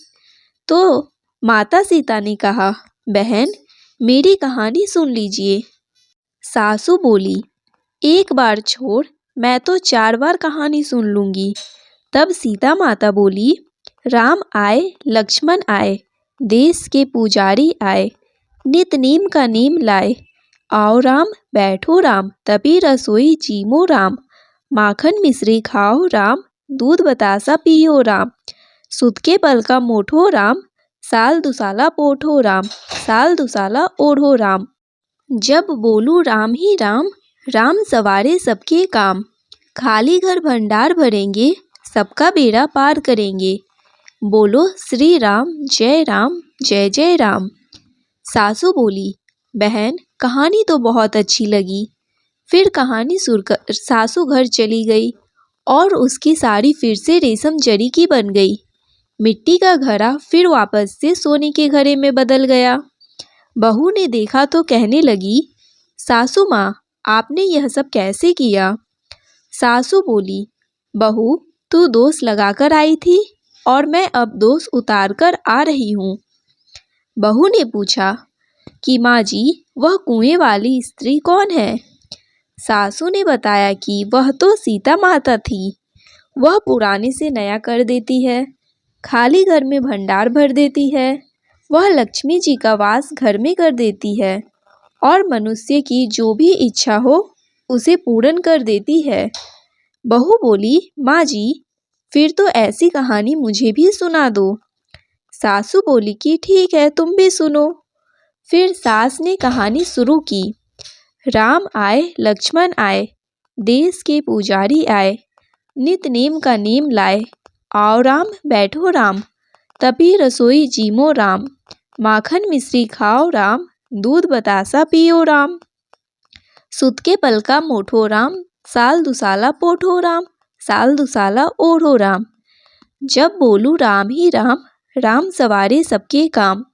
तो माता सीता ने कहा, बहन, मेरी कहानी सुन लीजिए। सासू बोली, एक बार छोड़, मैं तो 4 बार कहानी सुन लूंगी। तब सीता माता बोली, राम आए, लक्ष्मण आए, देश के पुजारी आए, नितनेम का नेम लाए। आओ राम, बैठो राम, तभी रसोई जीमो राम। माखन मिश्री खाओ राम, दूध बतासा पियो राम। सुत के पल का मोठो राम, साल दुसाला पोठो राम, साल दुसाला ओढ़ो राम। जब बोलूं राम ही राम, राम सवारे सबके काम। खाली घर भंडार भरेंगे, सबका बेड़ा पार करेंगे। बोलो श्री राम, जय राम, जय जय राम। सासू बोली, बहन, कहानी तो बहुत अच्छी लगी। फिर कहानी सुनकर सासू घर चली गई और उसकी साड़ी फिर से रेशम जरी की बन गई। मिट्टी का घड़ा फिर वापस से सोने के घड़े में बदल गया। बहू ने देखा तो कहने लगी, सासू माँ, आपने यह सब कैसे किया। सासू बोली, बहू, तू दोष लगाकर आई थी और मैं अब दोष उतार कर आ रही हूँ। बहू ने पूछा कि माँ जी, वह कुएं वाली स्त्री कौन है? सासू ने बताया कि वह तो सीता माता थी। वह पुराने से नया कर देती है, खाली घर में भंडार भर देती है। वह लक्ष्मी जी का वास घर में कर देती है और मनुष्य की जो भी इच्छा हो उसे पूर्ण कर देती है। बहू बोली, माँ जी, फिर तो ऐसी कहानी मुझे भी सुना दो। सासू बोली कि ठीक है, तुम भी सुनो। फिर सास ने कहानी शुरू की। राम आए, लक्ष्मण आए, देश के पुजारी आए, नित नेम का नेम लाए। आओ राम, बैठो राम, तभी रसोई जीमो राम। माखन मिश्री खाओ राम, दूध बतासा पियो राम। सुत के पलका मोठो राम, साल दुसाला पोठो राम, साल दुसाला ओढ़ो राम। जब बोलू राम ही राम, राम सवारे सबके काम।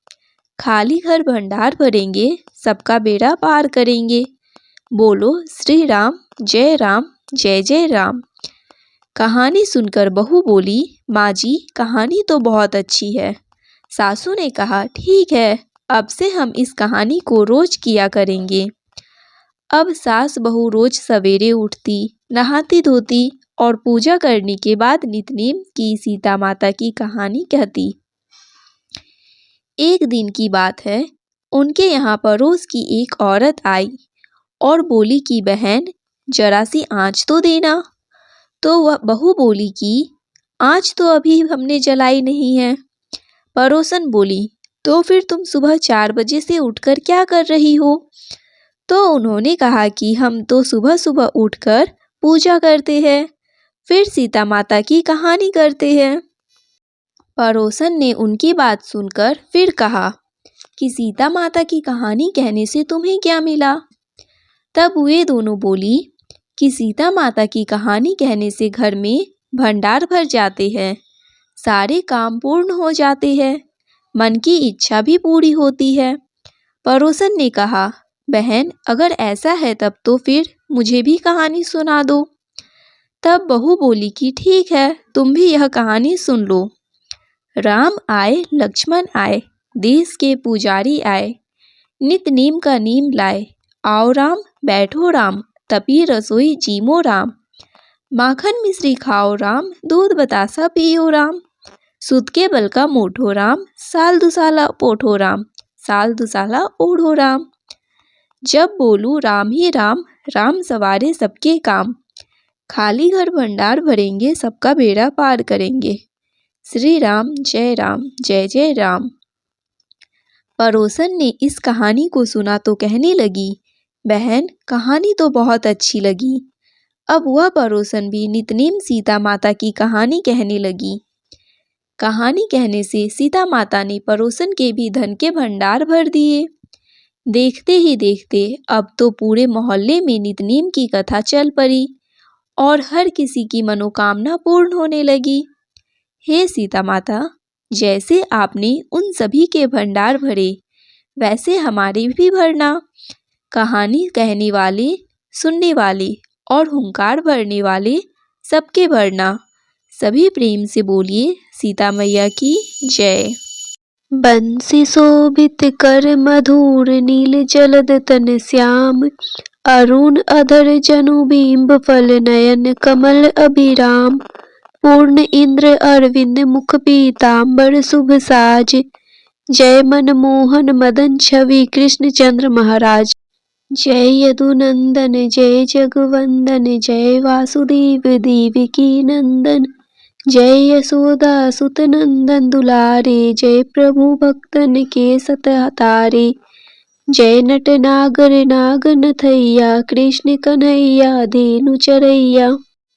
खाली घर भंडार भरेंगे, सबका बेड़ा पार करेंगे। बोलो श्री राम, जय राम, जय जय राम। कहानी सुनकर बहू बोली, माँ जी, कहानी तो बहुत अच्छी है। सासू ने कहा, ठीक है, अब से हम इस कहानी को रोज किया करेंगे। अब सास बहू रोज सवेरे उठती, नहाती धोती और पूजा करने के बाद नितनेम की सीता माता की कहानी कहती। एक दिन की बात है, उनके यहाँ पड़ोस की एक औरत आई और बोली कि बहन, जरा सी आँच तो देना। तो वह बहू बोली कि आँच तो अभी हमने जलाई नहीं है। पड़ोसन बोली, तो फिर तुम सुबह 4 बजे से उठकर क्या कर रही हो? तो उन्होंने कहा कि हम तो सुबह सुबह उठकर पूजा करते हैं, फिर सीता माता की कहानी करते हैं। पड़ोसन ने उनकी बात सुनकर फिर कहा कि सीता माता की कहानी कहने से तुम्हें क्या मिला? तब वे दोनों बोली कि सीता माता की कहानी कहने से घर में भंडार भर जाते हैं, सारे काम पूर्ण हो जाते हैं, मन की इच्छा भी पूरी होती है। पड़ोसन ने कहा, बहन, अगर ऐसा है तब तो फिर मुझे भी कहानी सुना दो। तब बहू बोली कि ठीक है, तुम भी यह कहानी सुन लो। राम आए, लक्ष्मण आए, देश के पुजारी आए, नित नेम का नेम लाए। आओ राम, बैठो राम, तभी रसोई जीमो राम। माखन मिश्री खाओ राम, दूध बतासा पियो राम। सुत के बल का मोठो राम, साल दुसाला पोठो राम, साल दुसाला ओढ़ो राम। जब बोलू राम ही राम, राम सवारे सबके काम। खाली घर भंडार भरेंगे, सबका बेड़ा पार करेंगे। श्री राम, जय राम, जय जय राम। पड़ोसन ने इस कहानी को सुना तो कहने लगी, बहन, कहानी तो बहुत अच्छी लगी। अब वह पड़ोसन भी नितनेम सीता माता की कहानी कहने लगी। कहानी कहने से सीता माता ने पड़ोसन के भी धन के भंडार भर दिए। देखते ही देखते अब तो पूरे मोहल्ले में नितनेम की कथा चल पड़ी और हर किसी की मनोकामना पूर्ण होने लगी। हे सीता माता, जैसे आपने उन सभी के भंडार भरे, वैसे हमारे भी भरना। कहानी कहने वाले, सुनने वाले और हुंकार भरने वाले सबके भरना। सभी प्रेम से बोलिए, सीता मैया की जय। बंसी शोभित कर मधुर, नील जलद तन श्याम। अरुण अधर जनु बिंब, फल नयन कमल अभिराम। पूर्ण इंद्र अरविंद, मुख पीतांबर शुभ साज। जय मनमोहन मदन छवि, कृष्ण चंद्र महाराज। जय यदुनंदन, जय जगवंदन, जय वासुदेव देवकी नंदन। जय यशोदा सुत नंदन दुलारे, जय प्रभु भक्तन के सतहतारे। जय नट नागर नागनथैया, कृष्ण कन्हैया धेनु चरैया।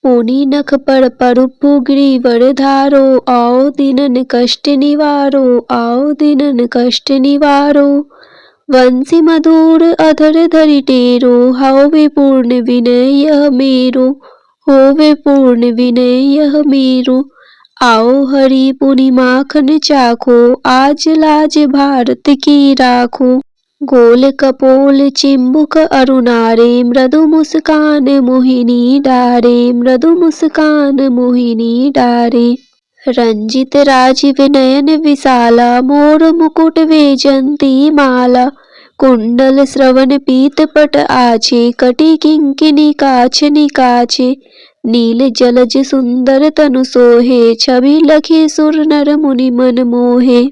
पुनि नख पर परुपु गिरिवर धारो, आओ दीनन कष्ट निवारो, आओ दीनन कष्ट निवारो। वंशी मधुर अधर धरि टेरो, होवे पूर्ण विनय यह मेरो, होवे पूर्ण विनय यह मेरो। आओ हरि पुनि माखन चाखो, आज लाज भारत की राखो। गोल कपोल चिंबुक अरुणारे, मृदु मुस्कान मोहिनी डारे, मृदु मुस्कान मोहिनी डारे। रंजित राजीव नयन विशाला मोर मुकुट वेजंती माला कुंडल श्रवण पीत पट आछे कटि किंकिनी काछ निकाछे नील जलज सुंदर तनु सोहे छवि लखी सुर नर मुनि मन मोहे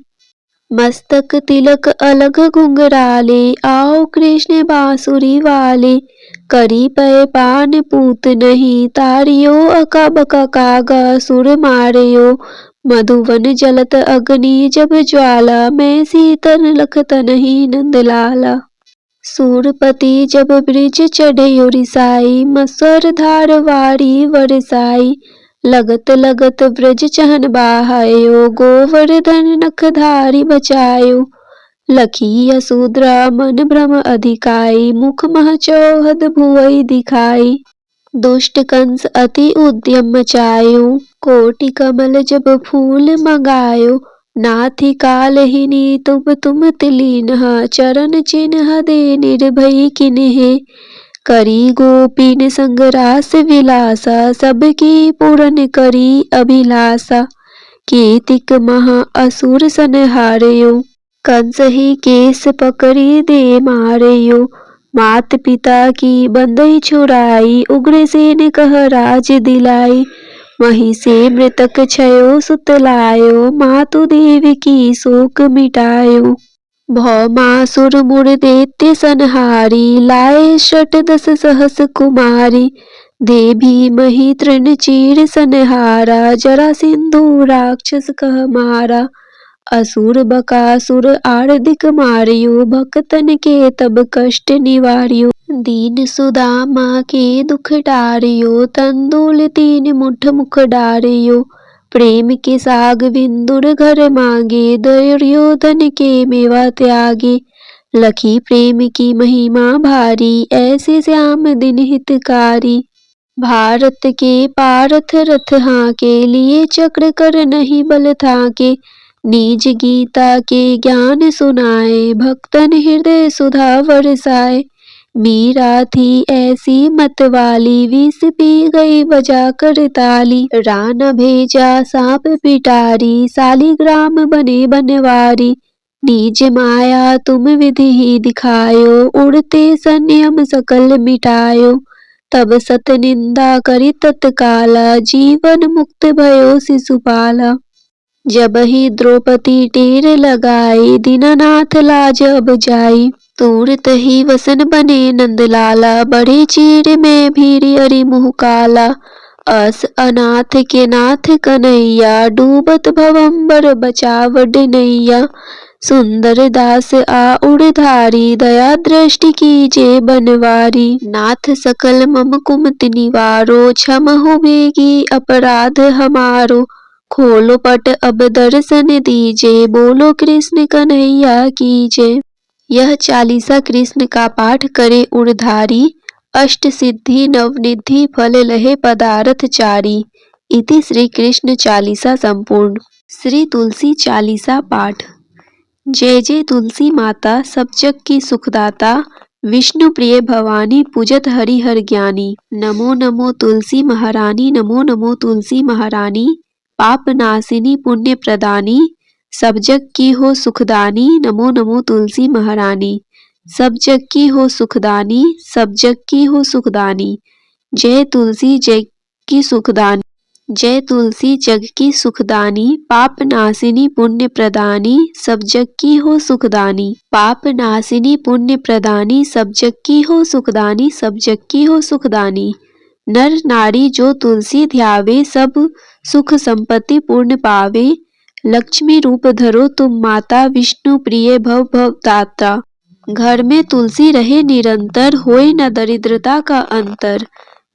मस्तक तिलक अलग घुंघराले आओ कृष्ण बांसुरी वाले करी पय पान पूत नहीं तारियो अका बका कागा सुर मारियो मधुवन जलत अग्नि जब ज्वाला मैं सीतन लखत नहीं नंदलाला सूरपति जब ब्रिज चढ़े रिसाई मस्वर धार वारी वरसाई लगत लगत ब्रज चहन बाहायो गोवर्धन नखधारी बचायो लखी यशोद्रा मन भ्रम अधिकाई मुख मह चौहद भुवई दिखाई दुष्ट कंस अति उद्यम मचायो कोटि कमल जब फूल मंगायो नाथि कालहिनी तुम तिलीनहा चरण चिन्ह दे निर्भय किन्हे करी गोपीन संग रास विलासा सबकी पूरन करी अभिलाषा कीतिक महा असुर संहारयो कंस ही केस पकड़ी दे मारयो मात पिता की बंदई छुड़ाई उग्रसेन कह राज दिलाई वहीं से मृतक छयो सुत लायो मातु देव की शोक मिटायो भौमासुर मुर दैत्य संहारी लाए शत दस सहस कुमारी देवी मही तृण चीर संहारा जरा सिंधु राक्षस कह मारा असुर बकासुर आर्दिक मारियो भक्तन के तब कष्ट निवारियो दीन सुदामा के दुख डारियो तंदुल तीन मुठ मुख डारियो प्रेम के साग विंदुर घर मांगे दुर्योधन के मेवा त्यागे लखी प्रेम की महिमा भारी ऐसे श्याम दिन हितकारी भारत के पारथ रथ हाके लिए चक्र कर नहीं बल थाके निज गीता के ज्ञान सुनाए भक्तन हृदय सुधा बरसाए मीरा थी ऐसी मतवाली विष पी गई बजा कर ताली रान भेजा सांप पिटारी सालिग्राम बने बनवारी निज माया तुम विधि ही दिखायो उड़ते संयम सकल मिटायो तब सत निंदा करी तत्काला जीवन मुक्त भयो शिशुपाला जब ही द्रौपदी टेर लगाई दीनानाथ लाज अब जाई तुरत ही वसन बने नंदलाला बड़े चीर में भीरी अरि मुँह काला अस अनाथ के नाथ कन्हैया डूबत भवंबर बचाव नैया सुंदर दास आ उड़धारी दया दृष्टि कीजे बनवारी नाथ सकल मम कुमति निवारो क्षम हो बेगी अपराध हमारो खोलो पट अब दर्शन दीजे बोलो कृष्ण कन्हैया कीजे। यह चालीसा कृष्ण का पाठ करे उड़धारी अष्ट सिद्धि नवनिधि फल लहे पदार्थ चारी। इति श्री कृष्ण चालीसा संपूर्ण। श्री तुलसी चालीसा पाठ। जय जय तुलसी माता सब जग की सुखदाता विष्णु प्रिय भवानी पूजत हरि हर ज्ञानी। नमो नमो तुलसी महारानी नमो नमो तुलसी महारानी पाप नासिनी पुण्य प्रदानी सब जग की हो सुखदानी नमो नमो तुलसी महारानी सब जग की हो सुखदानी सब जग की हो सुखदानी। जय तुलसी जग की सुखदानी जय तुलसी जग की सुखदानी पाप नासिनी पुण्य प्रदानी सब जग की हो सुखदानी पाप नासिनी पुण्य प्रदानी सब जग की हो सुखदानी सब जग की हो सुखदानी। नर नारी जो तुलसी ध्यावे सब सुख संपत्ति पूर्ण पावे लक्ष्मी रूप धरो तुम माता विष्णु प्रिय भव भव दाता। घर में तुलसी रहे निरंतर होए न दरिद्रता का अंतर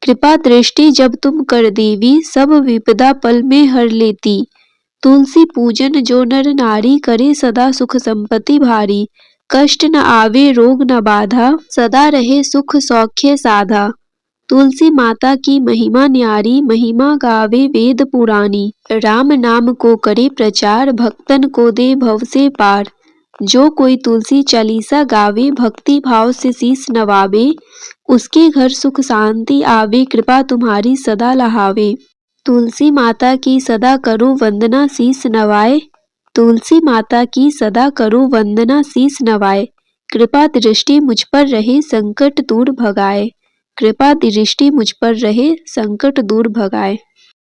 कृपा दृष्टि जब तुम कर देवी सब विपदा पल में हर लेती। तुलसी पूजन जो नर नारी करे सदा सुख संपत्ति भारी कष्ट न आवे रोग न बाधा सदा रहे सुख सौख्य साधा। तुलसी माता की महिमा न्यारी महिमा गावे वेद पुरानी राम नाम को करे प्रचार भक्तन को दे भव से पार। जो कोई तुलसी चालीसा गावे भक्ति भाव से शीस नवावे उसके घर सुख शांति आवे कृपा तुम्हारी सदा लहावे। तुलसी माता की सदा करूं वंदना शीस नवाए। तुलसी माता की सदा करूं वंदना शीस नवाए। कृपा दृष्टि मुझ पर रहे संकट दूर भगाए। कृपा दृष्टि मुझ पर रहे संकट दूर भगाए।